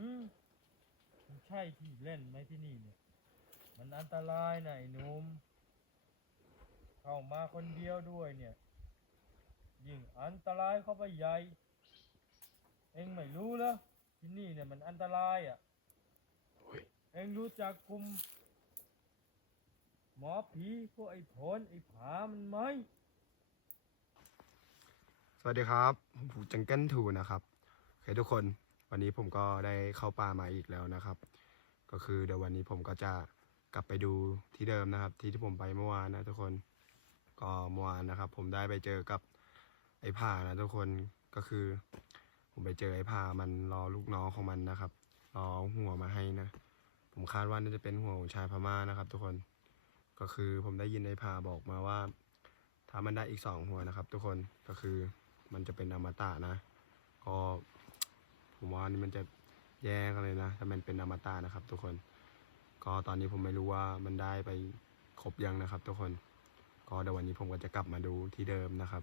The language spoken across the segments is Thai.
อืมมันใช่ที่เล่นไหมที่นี่เนี่ย มันอันตรายนะไอ้หนุ่มเข้ามาคนเดียวด้วยเนี่ย ยิ่งอันตรายเข้าไปใหญ่ เอ็งไม่รู้เหรอที่นี่เนี่ยมันอันตรายอะ โอ้ยเอ็งรู้จักกลุ่มหมอผีพวกไอ้ผลไอ้ผามันไหม สวัสดีครับผมผูจังเกิลทูนะครับโอเคทุกคน วันนี้ผมก็ได้เข้าป่ามาอีกแล้วนะครับ ก็คือเดี๋ยววันนี้ผมก็จะกลับไปดูที่เดิมนะครับ ที่ที่ผมไปเมื่อวานนะทุกคนก็เมื่อวานนะครับ ผมได้ไปเจอกับไอ้ผ่านะทุกคนก็คือ ผมไปเจอไอ้ผ่ามันรอลูกน้องของมันนะครับรอเอาหัวมาให้นะ ผมคาดว่าน่าจะเป็นหัวของชายพม่านะครับ ทุกคนก็คือผมได้ยินไอ้ผ่าบอกมาว่า ถ้ามันได้อีกสองหัวนะครับ ทุกคนก็คือมันจะเป็นอมตะนะ ก็ ผมว่านี่มันจะแย่กันเลยนะถ้ามันเป็นอมตะนะครับ ทุกคน ก็ตอนนี้ผมไม่รู้ว่ามันได้ไปครบยังนะครับ ทุกคน ก็เดี๋ยววันนี้ผมก็จะกลับมาดูที่เดิมนะครับ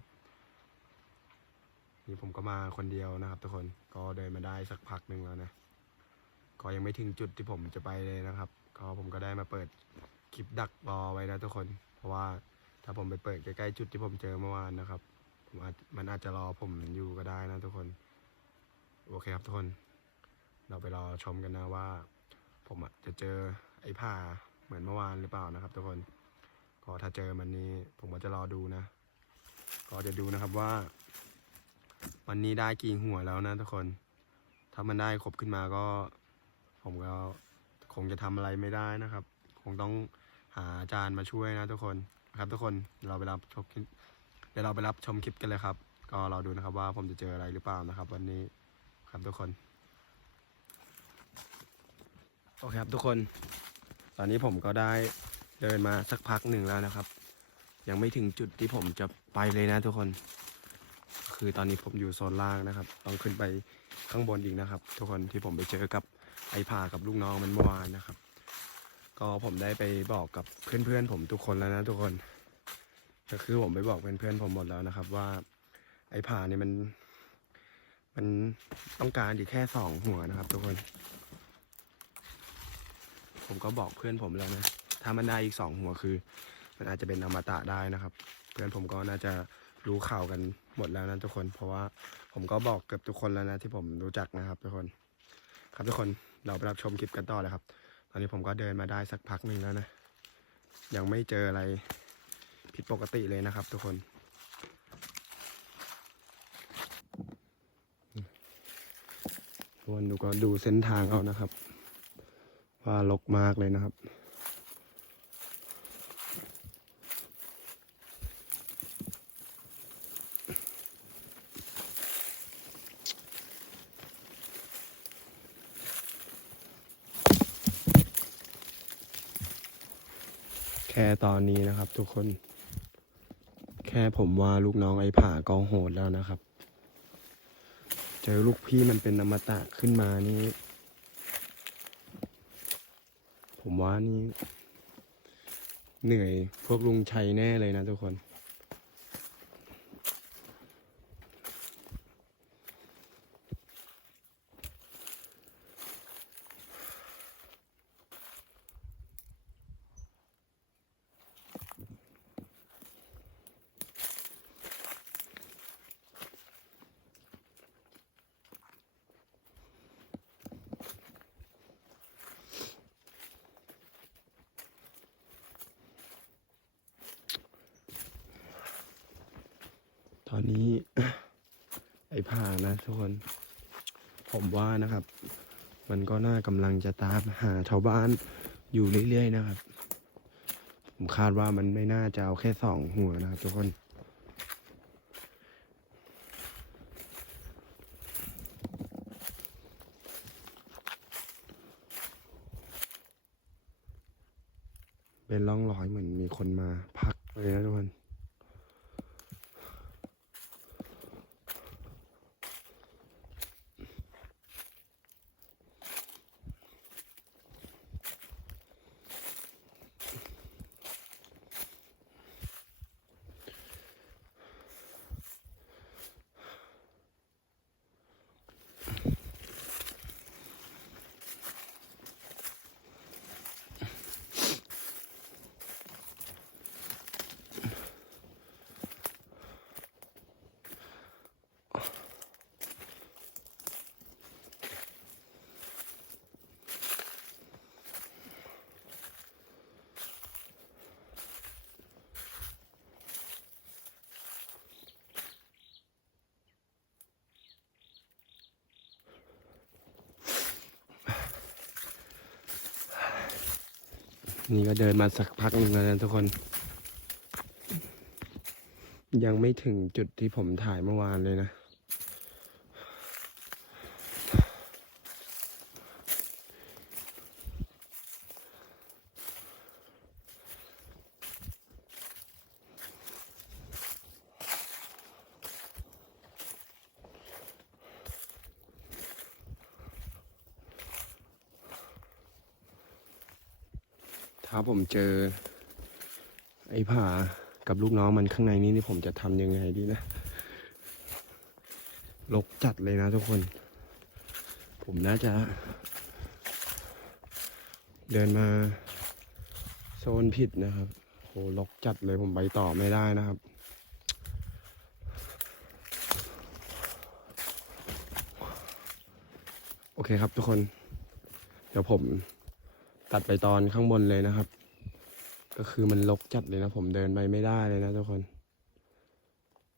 นี่ผมก็มาคนเดียวนะครับ ทุกคนก็เดินมาได้สักพักหนึ่งแล้วนะก็ยังไม่ถึงจุดที่ผมจะไปเลยนะครับก็ผมก็ได้มาเปิดคลิปดักรอไว้นะทุกคน เพราะว่าถ้าผมไปเปิดใกล้ๆจุดที่ผมเจอเมื่อวานนะครับมันอาจจะรอผมอยู่ก็ได้นะทุกคน โอเคครับทุกคน เราไปรอชมกันนะว่า ผมอะจะเจอไอ้ผ่าเหมือนเมื่อวานหรือเปล่านะครับ ทุกคนก็ถ้าเจอมันนี้ผมก็จะรอดูนะ ก็จะดูนะครับว่า วันนี้ได้กี่หัวแล้วนะทุกคน ถ้ามันได้ครบขึ้นมาก็ ผมก็คงจะทำอะไรไม่ได้นะครับ คงต้องหาอาจารย์มาช่วยนะทุกคนครับทุกคนเราไปรับชมคลิปเดี๋ยวเราไปรับชมคลิปกันเลยครับ ก็เราดูนะครับว่าผมจะเจออะไรหรือเปล่านะครับ วันนี้ ครับทุกคน โอเคครับทุกคน ตอนนี้ผมก็ได้เดินมาสักพักหนึ่งแล้วนะครับ ยังไม่ถึงจุดที่ผมจะไปเลยนะทุกคน คือตอนนี้ผมอยู่โซนล่างนะครับ ต้องขึ้นไปข้างบนอีกนะครับ ทุกคนที่ผมไปเจอกับไอ้ผากับลูกน้องมันเมื่อวานนะครับ ก็ผมได้ไปบอกกับเพื่อนๆผมทุกคนแล้วนะทุกคน ก็คือผมไปบอกเพื่อนๆผมหมดแล้วนะครับ ว่าไอ้ผ่าเนี่ยมัน มันต้องการอยู่แค่สองหัวนะครับ ทุกคน ผมก็บอกเพื่อนผมแล้วนะ ถ้ามันได้อีกสองหัวคือ มันอาจจะเป็นอมตะได้นะครับ เพื่อนผมก็น่าจะรู้ข่าวกันหมดแล้วนะทุกคน เพราะว่าผมก็บอกเกือบทุกคนแล้วนะ ที่ผมรู้จักนะครับ ทุกคน ครับทุกคนเราไปรับชมคลิปกันต่อเลยครับ ตอนนี้ผมก็เดินมาได้สักพักหนึ่งแล้วนะ ยังไม่เจออะไรผิดปกติเลยนะครับ ทุกคนทุก คนดูก็ดูเส้นทางเอานะครับ ว่าลกมากเลยนะครับ แค่ตอนนี้นะครับทุกคน แค่ผมว่าลูกน้องไอ้ผ่าก็โหดแล้วนะครับ จอลูกพี่มันเป็นอมตะขึ้นมานี่ ผมว่านี่ เหนื่อยพวกลุงชัยแน่เลยนะทุกคนตอน นี้ ไอ้ผ่านะทุกคน ผมว่านะครับ มันก็น่ากำลังจะตามหาชาวบ้านอยู่เรื่อยๆนะครับ ผมคาดว่ามันไม่น่าจะเอาแค่สองหัวนะครับทุกคนเป็นร่องรอยเหมือนมีคนมาพักเลยนะทุกคน นี่ก็เดินมาสักพักหนึ่งแล้วนะทุกคน ยังไม่ถึงจุดที่ผมถ่ายเมื่อวานเลยนะ ถ้าผมเจอ ไอ้ผากับลูกน้องมันข้างในนี้นี่ผมจะทำยังไงดีนะลกจัดเลยนะทุกคน ผมน่าจะ เดินมาโซนผิดนะครับโหลกจัดเลยผมไปต่อไม่ได้นะครับโอเคครับทุกคน เดี๋ยวผม ตัดไปตอนข้างบนเลยนะครับ ก็คือมันลกจัดเลยนะ ผมเดินไปไม่ได้เลยนะทุกคน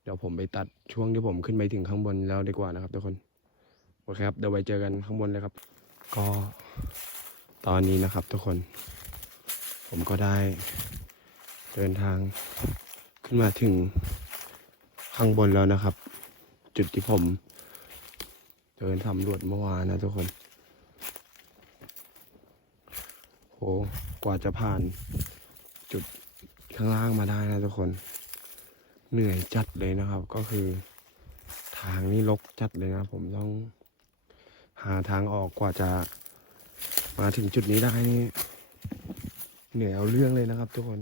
เดี๋ยวผมไปตัดช่วงที่ผมขึ้นไปถึงข้างบนแล้วดีกว่านะครับทุกคนโอเคครับเดี๋ยวไว้เจอกันข้างบนเลยครับ ก็ตอนนี้นะครับ ทุกคน ผมก็ได้เดินทางขึ้นมาถึงข้างบนแล้วนะครับ จุดที่ผมเดินสำรวจเมื่อวานนะทุกคน โหกว่าจะผ่าน จุดข้างล่างมาได้นะทุกคน เหนื่อยจัดเลยนะครับ ก็คือ ทางนี่ลกจัดเลยนะ ผมต้อง หาทางออกกว่าจะ มาถึงจุดนี้ได้นี่เหนื่อยเอาเรื่องเลยนะครับ ทุกคน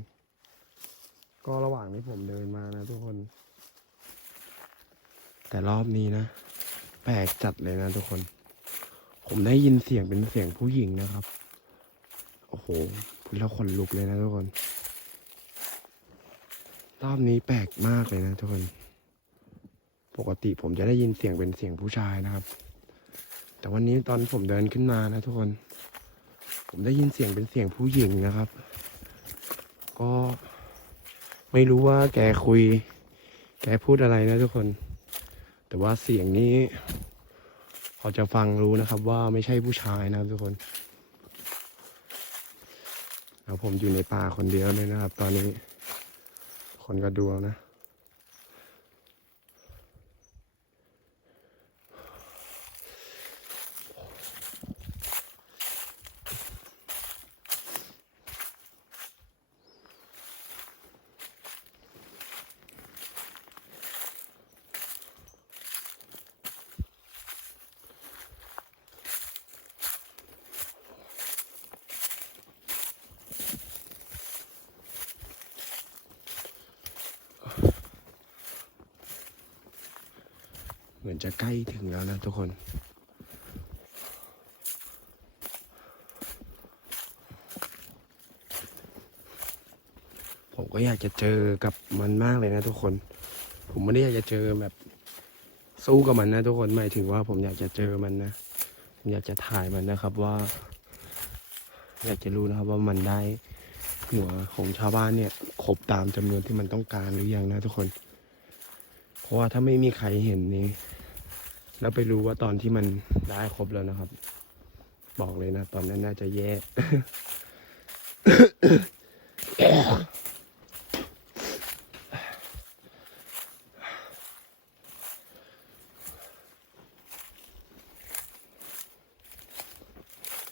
ก็ระหว่างที่ผมเดินมานะ ทุกคน แต่รอบนี้นะ แปลกจัดเลยนะทุกคน ผมได้ยินเสียงเป็นเสียงผู้หญิงนะครับ โอ้โหพูดแล้วขนลุกเลยนะทุกคนรอบนี้แปลกมากเลยนะทุกคน ปกติผมจะได้ยินเสียงเป็นเสียงผู้ชายนะครับ แต่วันนี้ตอนผมเดินขึ้นมานะทุกคน ผมได้ยินเสียงเป็นเสียงผู้หญิงนะครับ ก็ไม่รู้ว่าแกคุย แกพูดอะไรนะทุกคน แต่ว่าเสียงนี้พอจะฟังรู้นะครับว่าไม่ใช่ผู้ชายนะทุกคน แล้วผมอยู่ในป่าคนเดียวเลยนะครับ ตอนนี้ คนก็ดูนะ มือนจะใกล้ถึงแล้วนะทุกคนผมก็อยากจะเจอกับมันมากเลยนะทุกคน ผมไม่ได้อยากจะเจอแบบสู้กับมันนะทุกคนหมายถึงว่าผมอยากจะเจอมันนะผมอยากจะถ่ายมันนะครับว่า อยากจะรู้นะครับว่ามันได้หัวของชาวบ้านเนี่ยครบตามจำนวนที่มันต้องการหรือยังนะทุกคน ราะว่าถ้าไม่มีใครเห็นนี่แล้วไปรู้ว่าตอนที่มันได้ครบแล้วนะครับ บอกเลยนะ ตอนนั้นน่าจะแย่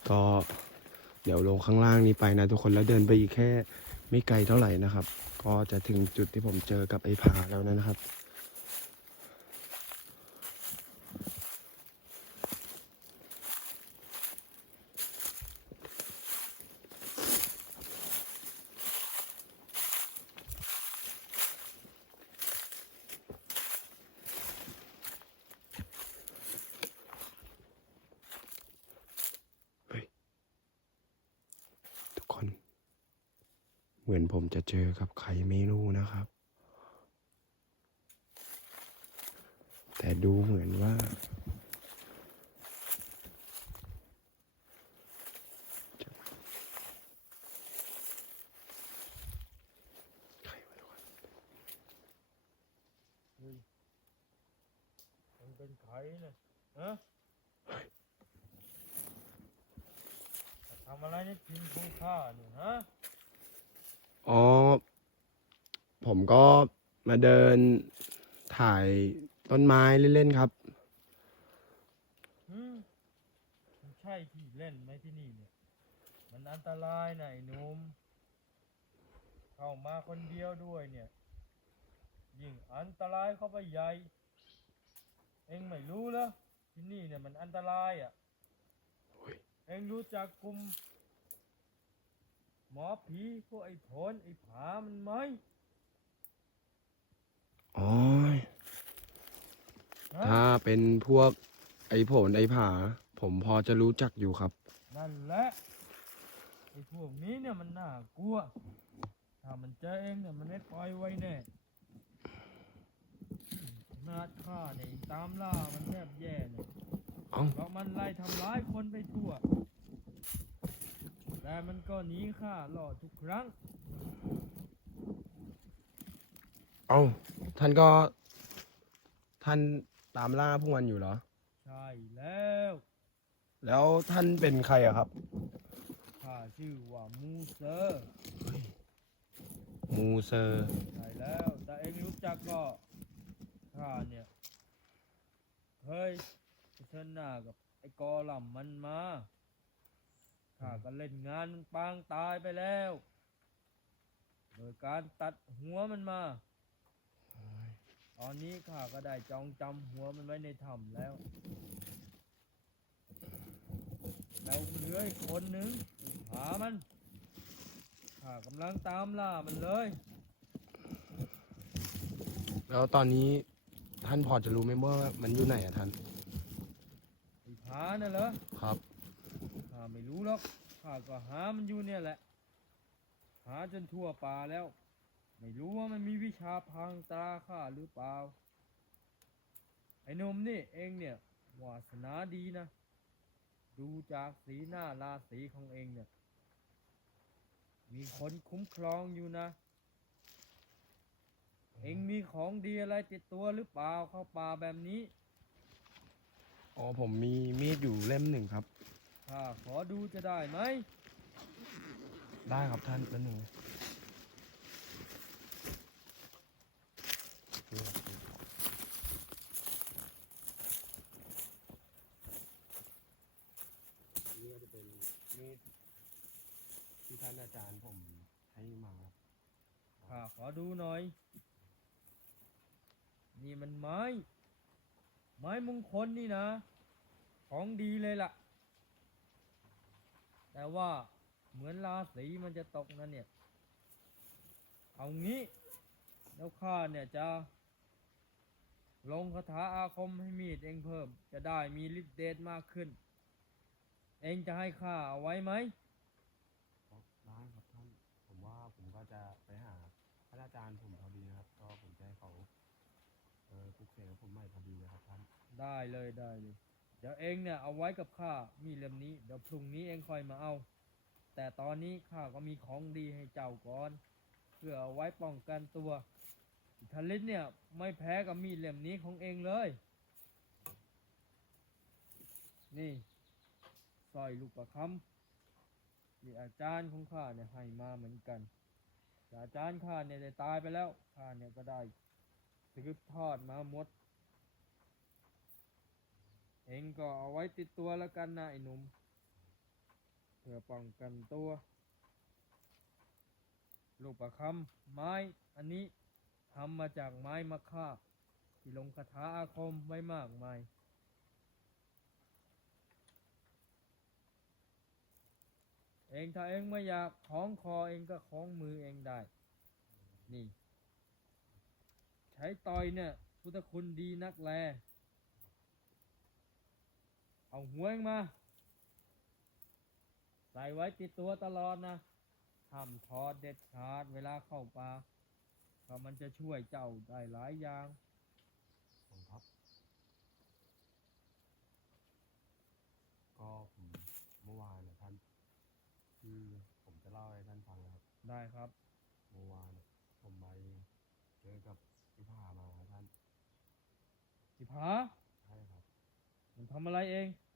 ก็เดี๋ยวลงข้างล่างนี้ไปนะทุกคนแล้วเดินไปอีกแค่ไม่ไกลเท่าไหร่นะครับ ก็จะถึงจุดที่ผมเจอกับไอ้ผาแล้วนะครับ เหมือนผมจะเจอกับใครไม่รู้นะครับ แต่ดูเหมือนว่าจะใครวะทุกคนเฮ้ยมันเป็นใครนะฮะมาทำอะไรในทีมของข้าเนี่ยฮะ อ๋อ ผมก็มาเดินถ่ายต้นไม้เล่นๆครับ อืมมันใช่ที่เล่นไหมที่นี่เนี่ย มันอันตรายนะไอ้หนุ่มเข้ามาคนเดียวด้วยเนี่ย ยิ่งอันตรายเข้าไปใหญ่ เอ็งไม่รู้เหรอที่นี่เนี่ยมันอันตรายอะโอ้ยเอ็งรู้จักกลุ่ม หมอผีพวกไอ้โผนไอ้ผามันไหมอ๋อฮะถ้าเป็นพวกไอ้โผนไอ้ผา ผมพอจะรู้จักอยู่ครับ นั่นแหละไอ้พวกนี้เนี่ยมันน่ากลัว ถ้ามันเจอเองเนี่ยมันไม่ปล่อยไว้แน่นาดฆ่าเนี่ยตามล่ามันแทบแย่เนี่ยเอ้า เพราะมันไล่ทำร้ายคนไปทั่ว แต่มันก็หนีข้ารอดทุกครั้ง เอ้าท่านก็ ท่านตามล่าพวกมันอยู่เหรอ ใช่แล้ว แล้วท่านเป็นใครอะครับ ข้าชื่อว่ามูเซอร์ มูเซอร์ ใช่แล้วแต่เองรู้จักก็ข้าเนี่ย เคยเผชิญหน้ากับไอ้กอหล่ำมันมา ข้าก็เล่นงานมันปางตายไปแล้ว โดยการตัดหัวมันมา ตอนนี้ข้าก็ได้จองจำหัวมันไว้ในถ้ำแล้ว แล้วเหลืออีกคนหนึ่งหามัน ข้ากำลังตามล่ามันเลย แล้วตอนนี้ท่านพอจะรู้ไหมว่ามันอยู่ไหนอะท่าน ไอ้ผาน่ะเหรอ ครับข้า ไม่รู้หรอกข้าก็หามันอยู่เนี่ยแหละ หาจนทั่วป่าแล้ว ไม่รู้ว่ามันมีวิชาพรางตาข้าหรือเปล่า ไอ้นมนี่เองเนี่ยวาสนาดีนะ ดูจากสีหน้าราศีของเองเนี่ย มีคนคุ้มครองอยู่นะ เองมีของดีอะไรติดตัวหรือเปล่าเข้าป่าแบบนี้ อ๋อผมมีมีดอยู่เล่มหนึ่งครับ ข้าขอดูจะได้ไหม ได้ครับท่านแป๊บหนึงนะนี่ครับนี่ก็จะเป็นมีดที่ท่านอาจารย์ผมให้มาครับข้าขอดูหน่อย นี่มันไม้ ไม้มงคลนี่นะ ของดีเลยล่ะ แต่ว่าเหมือนราศีมันจะตกนะเนี่ย เอางี้ แล้วข้าเนี่ยจะ ลงคาถาอาคมให้มีดเองเพิ่ม จะได้มีฤทธิ์เดชมากขึ้น เองจะให้ข้าเอาไว้ไหมครับได้ครับท่าน ผมว่าผมก็จะไปหาพระอาจารย์ผมพอดีนะครับ ก็ผมจะให้เขาเออปลุกเสกให้ผมใหม่พอดีเลยครับท่าน ได้เลยได้เลยเดี๋ยวเองเนี่ยเอาไว้กับข้ามีเล่มนี้ เดี๋ยวพรุ่งนี้เองค่อยมาเอา แต่ตอนนี้ข้าก็มีของดีให้เจ้าก่อน เพื่อเอาไว้ป้องกันตัวอิทลิสเนี่ยไม่แพ้กับมีดเล่มนี้ของเองเลย นี่สร้อยลูกประคำที่อาจารย์ของข้าเนี่ยให้มาเหมือนกันอาจารย์ข้าเนี่ยได้ตายไปแล้วข้าเนี่ยก็ได้สืบทอดมาหมด เองก็เอาไว้ติดตัวแล้วกันนะไอ้หนุ่มเพื่อป้องกันตัว ลูกประคำไม้อันนี้ทำมาจากไม้มะค่าที่ลงคาถาอาคมไว้มากมายเองถ้าเองไม่อยากคล้องคอเองก็คล้องมือเองได้ นี่ ใช้ต่อยเนี่ยพุทธคุณดีนักแล เอาหัวเองมา ใส่ไว้ติดตัวตลอดนะห้ามถอดเด็ดขาดเวลาเข้าป่าเพราะมันจะช่วยเจ้าได้หลายอย่างผมครับ ก็ผมเมื่อวานนะท่านที่ผมจะเล่าให้ท่านฟังนะครับ ได้ครับ เมื่อวานน่ะผมไปเจอกับพิพามาครับท่านสิผาใช่ครับ มันทำอะไรเองเ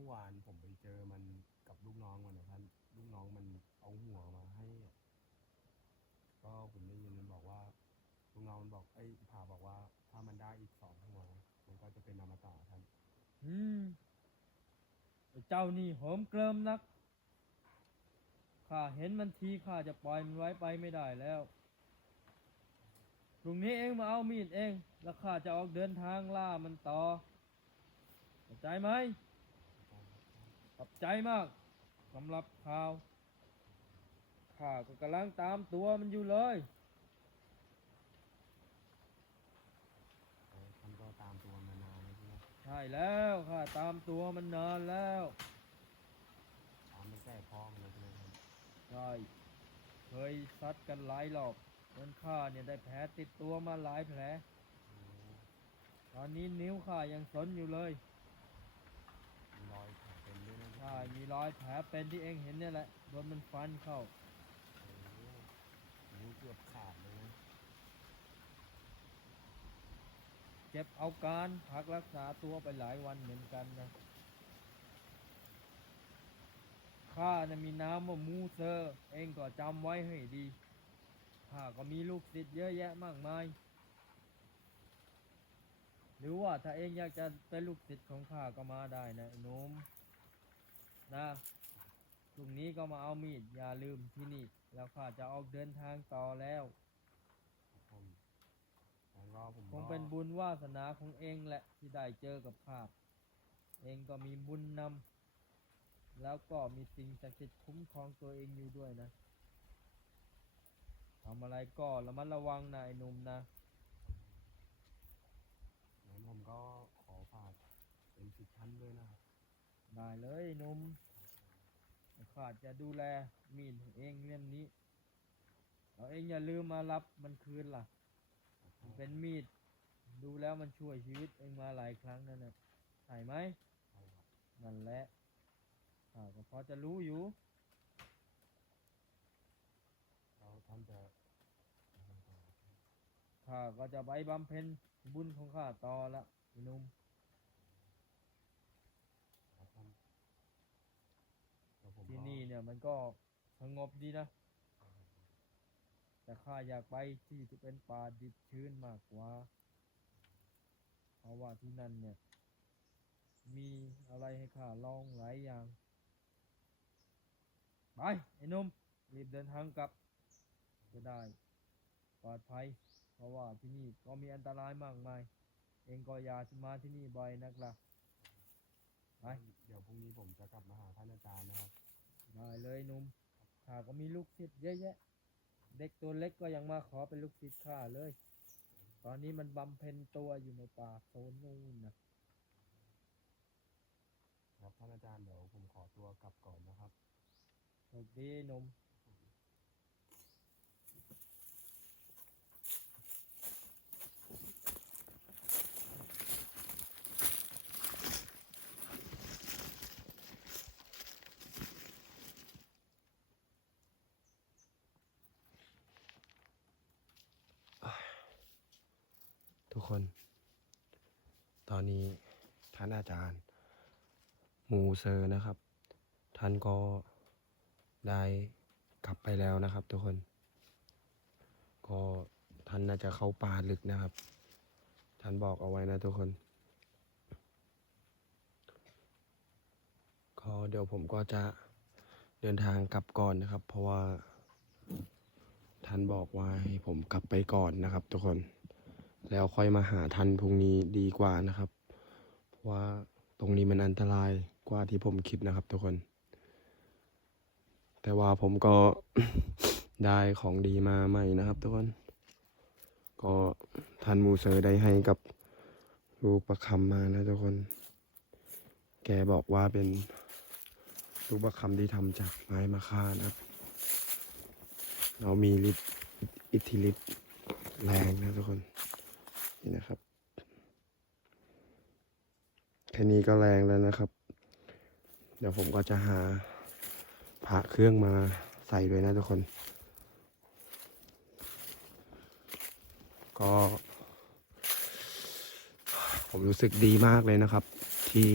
มื่อวานผมไปเจอมันกับลูกน้องมันนะท่านลูกน้องมันเอาหัวมาให้ ก็ผมได้ยินมันบอกว่าลุงเงามันบอกไอ้ยผาบอกว่า ถ้ามันได้อีกสองหัวมันก็จะเป็นอมตะท่านอืมไอ้เจ้านี่โหมเกลิมนัก ข้าเห็นมันทีข้าจะปล่อยมันไว้ไปไม่ได้แล้วพรุ่งนี้เองมาเอามีดเอง แล้วข้าจะออกเดินทางล่ามันต่อเข้าใจไหม ขอบใจมากสำหรับข่าว ข้าก็กำลังตามตัวมันอยู่เลยเออท่านก็ตามตัวมานานแล้วใช่ไหมใช่แล้วข้าตามตัวมันนานแล้วตามไม่ใช่พ่อมันเลยใช่ไหมท่านใช่เคยซัดกันหลายรอบจนข้าเนี่ยได้แผลติดตัวมาหลายแผลโอ้ตอนนี้นิ้วข้ายังสนอยู่เลย มีรอยแผลเป็นด้วยนะ ใช่มีรอยแผลเป็นที่เองเห็นเนี่ยแหละโดนมันฟันเข้าโอ้นิ้วเกือบขาดเลยนะเจ็บเอาการพักรักษาตัวไปหลายวันเหมือนกันนะข้านะมีน้ำว่ามูเซอร์ เองก็จำไว้ให้ดีข้าก็มีลูกศิษย์เยอะแยะมากมาย หรือว่าถ้าเองอยากจะเป็นลูกศิษย์ของข้าก็มาได้นะไอ้หนุ่ม นะพรุ่งนี้ก็มาเอามีด อย่าลืมที่นี่ แล้วข้าจะออกเดินทางต่อแล้วครับผมแล้วก็ผมคก็งเป็นบุญวาสนาของเองแหละที่ได้เจอกับข้าเองก็มีบุญนำแล้วก็มีสิ่งศักดิ์สิทธิ์คุ้มครองตัวเองอยู่ด้วยนะทำอะไรก็ระมัดระวังนะไอ้หนุ่มนะ งั้นผมก็ขอฝากเป็นสิทธิ์ท่านด้วยนะครับ ได้เลยไอ้หนุ่มข้าจะดูแลมีดของเองเล่มนี้เอาเองอย่าลืมมารับมันคืนล่ะมันเป็นมีด ดูแล้วมันช่วยชีวิตเองมาหลายครั้งนั่นนะใช่ไหมใช่ครับนั่นแหละข้าก็พอจะรู้อยู่แล้วท่านจะยังไงต่อครับข้าก็จะไปบำเพ็ญบุญของข้าต่อละไอ้หนุ่ม ครับท่านเดี๋ยวผม ที่ ก็ นี่ เนี่ยมันก็สงบดีนะ แต่ข้าอยากไปที่ที่เป็นป่าดิบชื้นมากกว่า เพราะว่าที่นั่นเนี่ย มีอะไรให้ข้าลองหลายอย่าง ไปไอ้นุ่มรีบเดินทางกลับ จะได้ปลอดภัย เพราะว่าที่นี่ก็มีอันตรายมากมาย เองก็อย่ามาที่นี่บ่อยนักล่ะ ไป เดี๋ยวพรุ่งนี้ผมจะกลับมาหาท่านอาจารย์นะครับ ได้เลยหนุ่มข้าก็มีลูกศิษย์เยอะแยะ เด็กตัวเล็กก็ยังมาขอเป็นลูกศิษย์ข้าเลย ตอนนี้มันบำเพ็ญตัวอยู่ในป่าโซนนู่นนะครับท่านอาจารย์เดี๋ยวผมขอตัวกลับก่อนนะครับ โชคดีหนุ่ม คน ตอนนี้ท่านอาจารย์ มูเซอร์นะครับ ท่านก็ได้กลับไปแล้วนะครับ ทุกคน ก็ท่านน่าจะเข้าป่าลึกนะครับ ท่านบอกเอาไว้นะทุกคนก็เดี๋ยวผมก็จะเดินทางกลับก่อนนะครับ เพราะว่าท่านบอกว่าให้ผมกลับไปก่อนนะครับ ทุกคน แล้วค่อยมาหาท่านพรุ่งนี้ดีกว่านะครับ เพราะว่าตรงนี้มันอันตรายกว่าที่ผมคิดนะครับ ทุกคน แต่ว่าผมก็ได้ของดีมาใหม่นะครับ ทุกคน ก็ท่านมูเซอร์ได้ให้กับลูกประคำมานะทุกคน แกบอกว่าเป็นลูกประคำที่ทำจากไม้มะค่านะครับ เรามีฤทธิ์อิทธิฤทธิ์แรงนะทุกคน นี่นะครับ แค่นี้ก็แรงแล้วนะครับ เดี๋ยวผมก็จะหาพระเครื่องมาใส่ด้วยนะทุกคน ก็ ผมรู้สึกดีมากเลยนะครับ ที่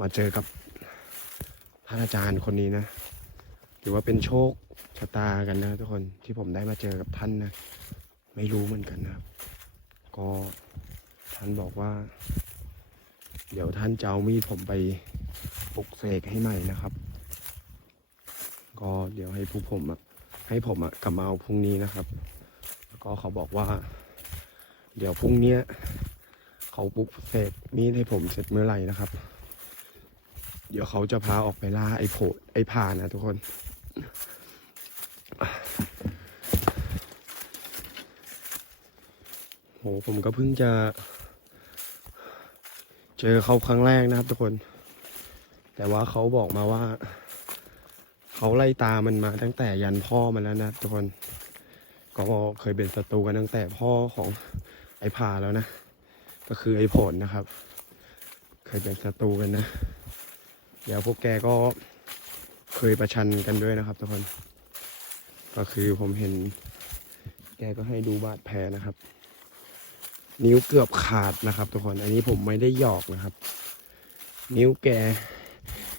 มาเจอกับท่านอาจารย์คนนี้นะถือว่าเป็นโชคชะตากันนะทุกคนที่ผมได้มาเจอกับท่านนะ ไม่รู้เหมือนกันนะครับ ก็ท่านบอกว่า เดี๋ยวท่านจะเอามีดผมไปปลุกเสกให้ใหม่นะครับ ก็เดี๋ยวให้พวกผมอะให้ผมอะกลับมาเอาพรุ่งนี้นะครับ แล้วก็เขาบอกว่า เดี๋ยวพรุ่งเนี้ยเขาปลุกเสกมีดให้ผมเสร็จเมื่อไหร่นะครับ เดี๋ยวเขาจะพาออกไปล่าไอ้โผไอ้ผ่านะทุกคน โหผมก็เพิ่งจะ เจอเขาครั้งแรกนะครับทุกคน แต่ว่าเขาบอกมาว่า เขาไล่ตามมันมาตั้งแต่ยันพ่อมันแล้วนะทุกคน ก็เคยเป็นศัตรูกันตั้งแต่พ่อของไอ้พาแล้วนะ ก็คือไอ้ผลนะครับ เคยเป็นศัตรูกันนะ เดี๋ยวพวกแกก็เคยประชันกันด้วยนะครับทุกคน ก็คือผมเห็นแกก็ให้ดูบาดแผลนะครับ นิ้วเกือบขาดนะครับ ทุกคนอันนี้ผมไม่ได้หยอกนะครับ นิ้วแก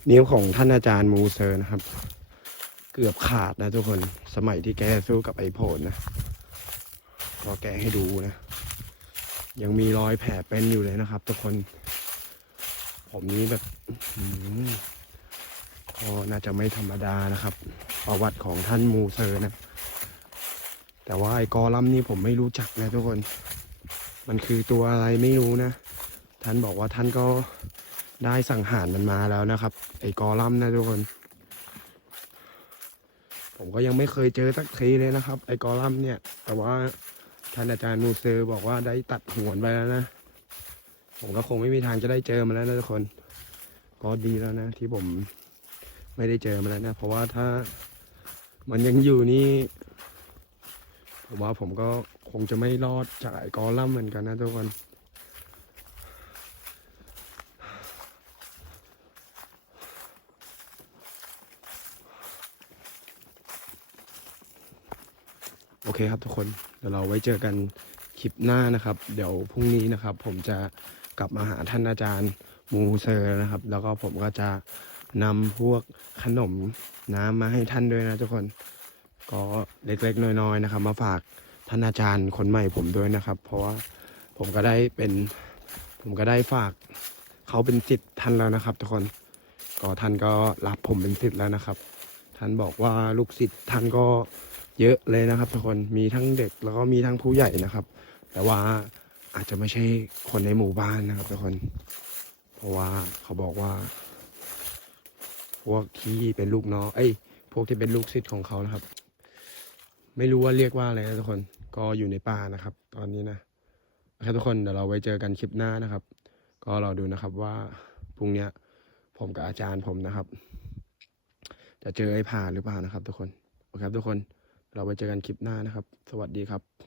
นิ้วของท่านอาจารย์มูเซอร์นะครับ เกือบขาดนะทุกคนสมัยที่แกสู้กับไอ้โผลนะก็แกให้ดูนะ ยังมีรอยแผลเป็นอยู่เลยนะครับ ทุกคน ผมนี้แบบอื้อหือก็น่าจะไม่ธรรมดานะครับ ประวัติของท่านมูเซอร์นะ แต่ว่าไอ้กอลัมนี่ผมไม่รู้จักนะทุกคน มันคือตัวอะไรไม่รู้นะ ท่านบอกว่าท่านก็ได้สังหารมันมาแล้วนะครับ ไอ้กอลัมนะทุกคน ผมก็ยังไม่เคยเจอสักทีเลยนะครับ ไอ้กอลัมเนี่ย แต่ว่าท่านอาจารย์มูเซอร์บอกว่าได้ตัดหวนไปแล้วนะ ผมก็คงไม่มีทางจะได้เจอมันแล้วนะทุกคน ก็ดีแล้วนะ ที่ผมไม่ได้เจอมันแล้วนะ เพราะว่าถ้ามันยังอยู่นี่ ผมว่าผมก็คงจะไม่รอดจากไอ้กอลัมเหมือนกันนะทุกคนโอเคครับทุกคนเดี๋ยวเราไว้เจอกันคลิปหน้านะครับ เดี๋ยวพรุ่งนี้นะครับ ผมจะกลับมาหาท่านอาจารย์มูเซอร์นะครับ แล้วก็ผมก็จะนำพวกขนมน้ำมาให้ท่านด้วยนะทุกคน ก็เล็กๆน้อยๆนะครับ มาฝากท่านอาจารย์คนใหม่ผมด้วยนะครับ เพราะว่าผมก็ได้เป็น ผมก็ได้ฝากเขาเป็นสิทธิ์ท่านแล้วนะครับ ทุกคนก็ท่านก็รับผมเป็นสิทธิ์แล้วนะครับ ท่านบอกว่าลูกศิษย์ท่านก็เยอะเลยนะครับ ทุกคนมีทั้งเด็กแล้วก็มีทั้งผู้ใหญ่นะครับ แต่ว่าอาจจะไม่ใช่คนในหมู่บ้านนะครับทุกคน เพราะว่าเขาบอกว่า พวกที่เป็นลูกน้องเอ้ยพวกที่เป็นลูกศิษย์ของเขานะครับ ไม่รู้ว่าเรียกว่าอะไรนะทุกคนก็อยู่ในป่านะครับ ตอนนี้นะโอเคทุกคนเดี๋ยวเราไว้เจอกันคลิปหน้านะครับ ก็รอดูนะครับว่าพรุ่งเนี้ยผมกับอาจารย์ผมนะครับ จะเจอไอ้ผ่าหรือเปล่านะครับ ทุกคนโอเคครับทุกคนเราไว้เจอกันคลิปหน้านะครับ สวัสดีครับ